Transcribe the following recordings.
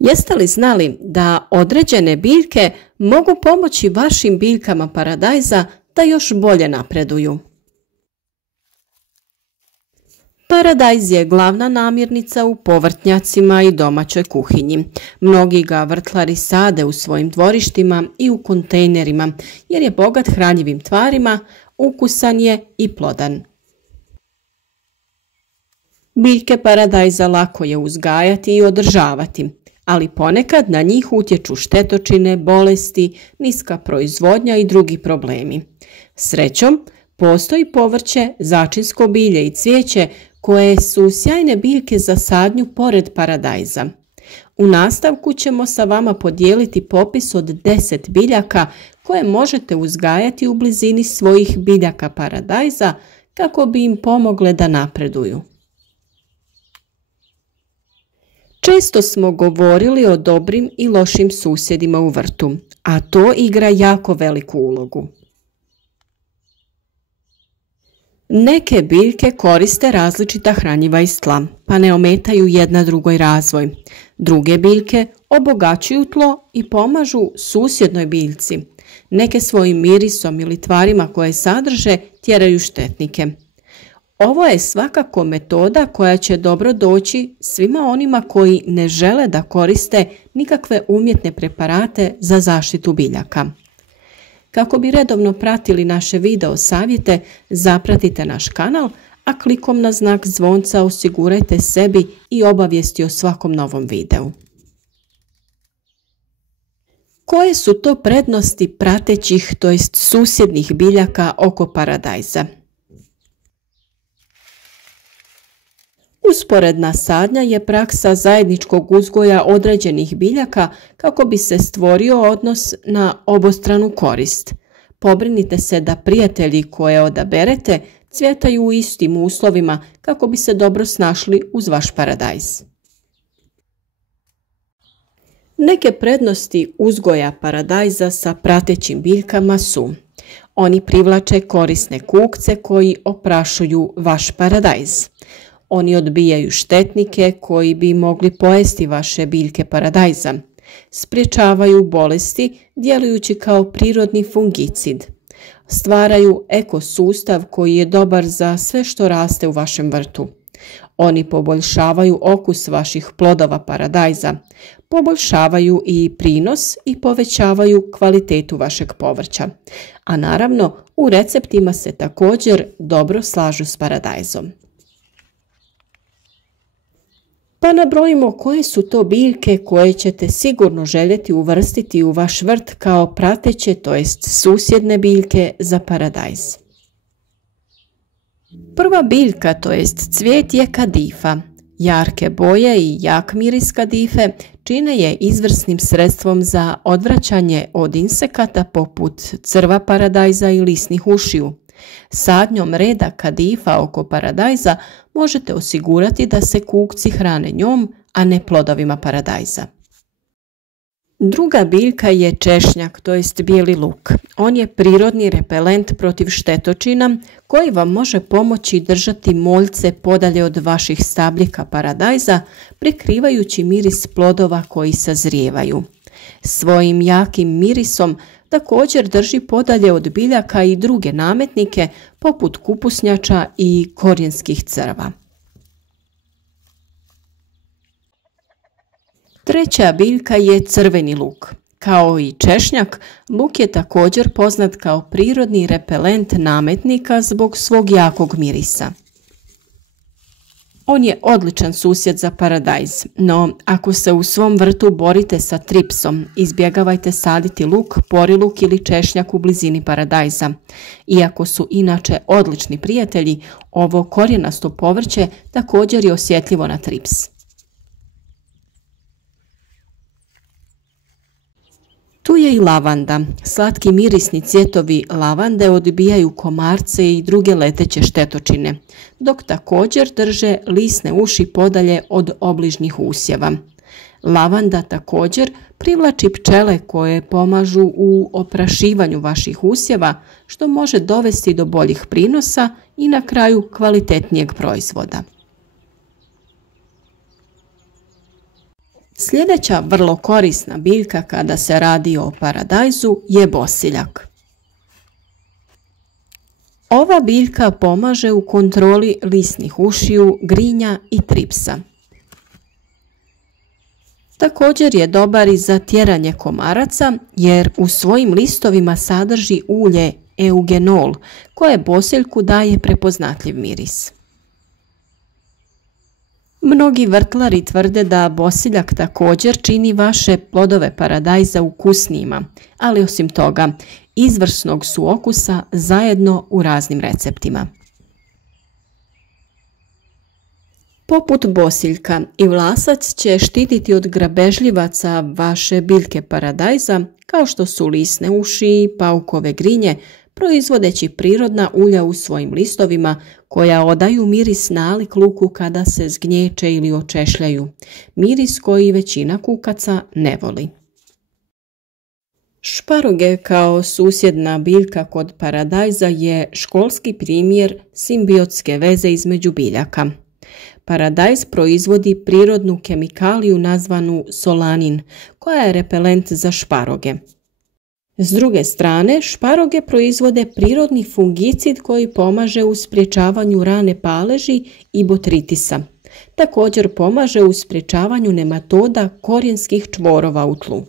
Jeste li znali da određene biljke mogu pomoći vašim biljkama paradajza da još bolje napreduju? Paradajz je glavna namirnica u povrtnjacima i domaćoj kuhinji. Mnogi ga vrtlari sade u svojim dvorištima i u kontejnerima jer je bogat hranjivim tvarima, ukusan je i plodan. Biljke paradajza lako je uzgajati i održavati, ali ponekad na njih utječu štetočine, bolesti, niska proizvodnja i drugi problemi. Srećom, postoji povrće, začinsko bilje i cvijeće koje su sjajne biljke za sadnju pored paradajza. U nastavku ćemo sa vama podijeliti popis od 10 biljaka koje možete uzgajati u blizini svojih biljaka paradajza kako bi im pomogle da napreduju. Često smo govorili o dobrim i lošim susjedima u vrtu, a to igra jako veliku ulogu. Neke biljke koriste različita hranjiva iz tla, pa ne ometaju jedna drugoj razvoj. Druge biljke obogaćuju tlo i pomažu susjednoj biljci. Neke svojim mirisom ili tvarima koje sadrže tjeraju štetnike. Ovo je svakako metoda koja će dobro doći svima onima koji ne žele da koriste nikakve umjetne preparate za zaštitu biljaka. Kako bi redovno pratili naše video savjete, zapratite naš kanal, a klikom na znak zvonca osigurajte sebi i obavijesti o svakom novom videu. Koje su to prednosti pratećih, to jest susjednih biljaka oko paradajza? Usporedna sadnja je praksa zajedničkog uzgoja određenih biljaka kako bi se stvorio odnos na obostranu korist. Pobrinite se da prijatelji koje odaberete cvjetaju u istim uslovima kako bi se dobro snašli uz vaš paradajz. Neke prednosti uzgoja paradajza sa pratećim biljkama su: oni privlače korisne kukce koji oprašuju vaš paradajz. Oni odbijaju štetnike koji bi mogli pojesti vaše biljke paradajza. Sprječavaju bolesti djelujući kao prirodni fungicid. Stvaraju ekosustav koji je dobar za sve što raste u vašem vrtu. Oni poboljšavaju okus vaših plodova paradajza. Poboljšavaju i prinos i povećavaju kvalitetu vašeg povrća. A naravno, u receptima se također dobro slažu s paradajzom. Pa nabrojimo koje su to biljke koje ćete sigurno željeti uvrstiti u vaš vrt kao prateće, to jest susjedne biljke za paradajz. Prva biljka, to jest cvijet, je kadifa. Jarke boje i jak miris kadife čine je izvrsnim sredstvom za odvraćanje od insekata poput crva paradajza i lisnih ušiju. Sadnjom reda kadifa oko paradajza možete osigurati da se kukci hrane njom, a ne plodovima paradajza. Druga biljka je češnjak, to jest bijeli luk. On je prirodni repelent protiv štetočina koji vam može pomoći držati moljce podalje od vaših stabljika paradajza, prikrivajući miris plodova koji sazrijevaju. Svojim jakim mirisom također drži podalje od biljaka i druge nametnike poput kupusnjača i korijenskih crva. Treća biljka je crveni luk. Kao i češnjak, luk je također poznat kao prirodni repelent nametnika zbog svog jakog mirisa. On je odličan susjed za paradajz, no ako se u svom vrtu borite sa tripsom, izbjegavajte saditi luk, poriluk ili češnjak u blizini paradajza. Iako su inače odlični prijatelji, ovo korijenasto povrće također je osjetljivo na trips. Tu je i lavanda. Slatki mirisni cvjetovi lavande odbijaju komarce i druge leteće štetočine, dok također drže lisne uši podalje od obližnjih usjeva. Lavanda također privlači pčele koje pomažu u oprašivanju vaših usjeva, što može dovesti do boljih prinosa i na kraju kvalitetnijeg proizvoda. Sljedeća vrlo korisna biljka kada se radi o paradajzu je bosiljak. Ova biljka pomaže u kontroli lisnih ušiju, grinja i tripsa. Također je dobar i za tjeranje komaraca jer u svojim listovima sadrži ulje eugenol koje bosiljku daje prepoznatljiv miris. Mnogi vrtlari tvrde da bosiljak također čini vaše plodove paradajza ukusnijima, ali osim toga izvrsnog su okusa zajedno u raznim receptima. Poput bosiljka i vlasac će štititi od grabežljivaca vaše biljke paradajza kao što su lisne uši i paukove grinje, proizvodeći prirodna ulja u svojim listovima koja odaju miris nalik luku kada se zgnječe ili očešljaju, miris koji većina kukaca ne voli. Šparoge kao susjedna biljka kod paradajza je školski primjer simbiotske veze između biljaka. Paradajz proizvodi prirodnu kemikaliju nazvanu solanin, koja je repelent za šparoge. S druge strane, šparoge proizvode prirodni fungicid koji pomaže u sprječavanju rane paleži i botritisa. Također pomaže u sprječavanju nematoda korijenskih čvorova u tlu.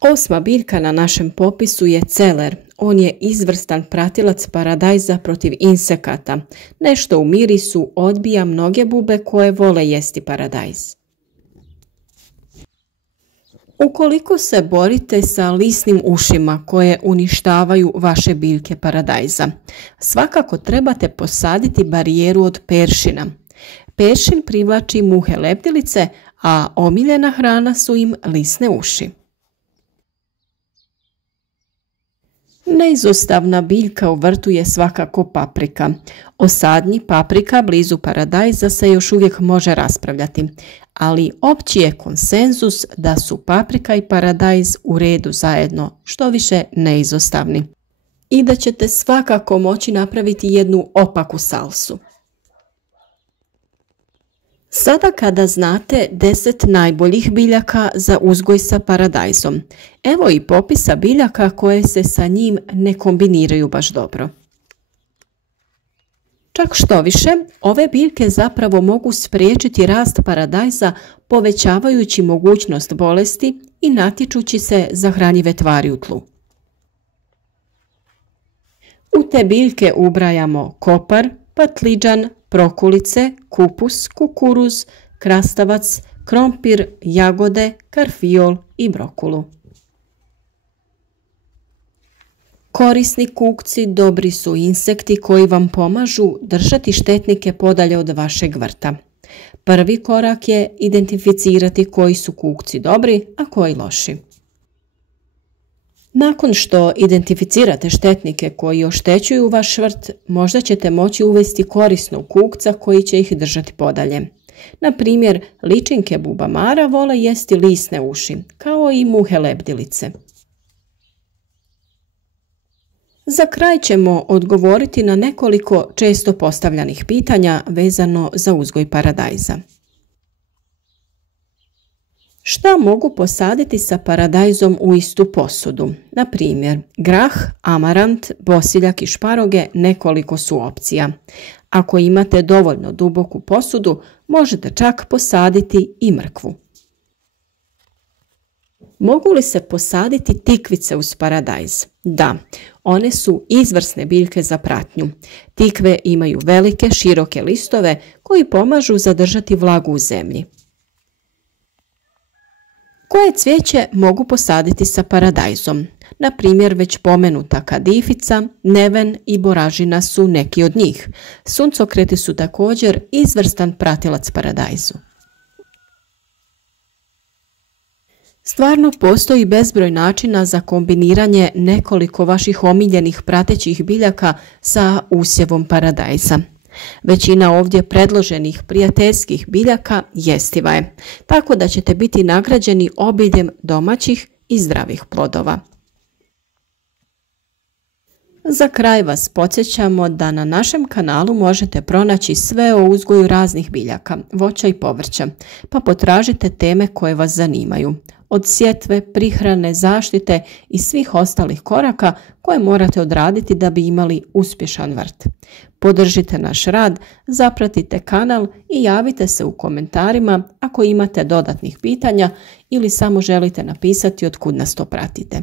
Osma biljka na našem popisu je celer. On je izvrstan pratilac paradajza protiv insekata. Nešto u mirisu odbija mnoge bube koje vole jesti paradajz. Ukoliko se borite sa lisnim ušima koje uništavaju vaše biljke paradajza, svakako trebate posaditi barijeru od peršina. Peršin privlači muhe leptilice, a omiljena hrana su im lisne uši. Neizostavna biljka u vrtu je svakako paprika. O sadnji paprika blizu paradajza se još uvijek može raspravljati, ali opći je konsenzus da su paprika i paradajz u redu zajedno, što više neizostavni. I da ćete svakako moći napraviti jednu opaku salsu. Sada kada znate 10 najboljih biljaka za uzgoj sa paradajzom, evo i popisa biljaka koje se sa njim ne kombiniraju baš dobro. Čak što više, ove biljke zapravo mogu spriječiti rast paradajza povećavajući mogućnost bolesti i natječući se za hranjive tvari u tlu. U te biljke ubrajamo kopar, patliđan, prokulice, kupus, kukuruz, krastavac, krompir, jagode, karfiol i brokulu. Korisni kukci dobri su insekti koji vam pomažu držati štetnike podalje od vašeg vrta. Prvi korak je identificirati koji su kukci dobri, a koji loši. Nakon što identificirate štetnike koji oštećuju vaš vrt, možda ćete moći uvesti korisnog kukca koji će ih držati podalje. Na primjer, ličinke bubamara vole jesti lisne uši, kao i muhe lebdilice. Za kraj ćemo odgovoriti na nekoliko često postavljanih pitanja vezano za uzgoj paradajza. Šta mogu posaditi sa paradajzom u istu posudu? Na primjer, grah, amarant, bosiljak i šparoge nekoliko su opcija. Ako imate dovoljno duboku posudu, možete čak posaditi i mrkvu. Mogu li se posaditi tikvice uz paradajz? Da, one su izvrsne biljke za pratnju. Tikve imaju velike, široke listove koji pomažu zadržati vlagu u zemlji. Koje cvijeće mogu posaditi sa paradajzom? Na primjer, već pomenuta kadifica, neven i boražina su neki od njih. Suncokreti su također izvrstan pratilac paradajzu. Stvarno postoji bezbroj načina za kombiniranje nekoliko vaših omiljenih pratećih biljaka sa usjevom paradajza. Većina ovdje predloženih prijateljskih biljaka jestiva je, tako da ćete biti nagrađeni obiljem domaćih i zdravih plodova. Za kraj vas podsjećamo da na našem kanalu možete pronaći sve o uzgoju raznih biljaka, voća i povrća, pa potražite teme koje vas zanimaju, od sjetve, prihrane, zaštite i svih ostalih koraka koje morate odraditi da bi imali uspješan vrt. Podržite naš rad, zapratite kanal i javite se u komentarima ako imate dodatnih pitanja ili samo želite napisati od kud nas to pratite.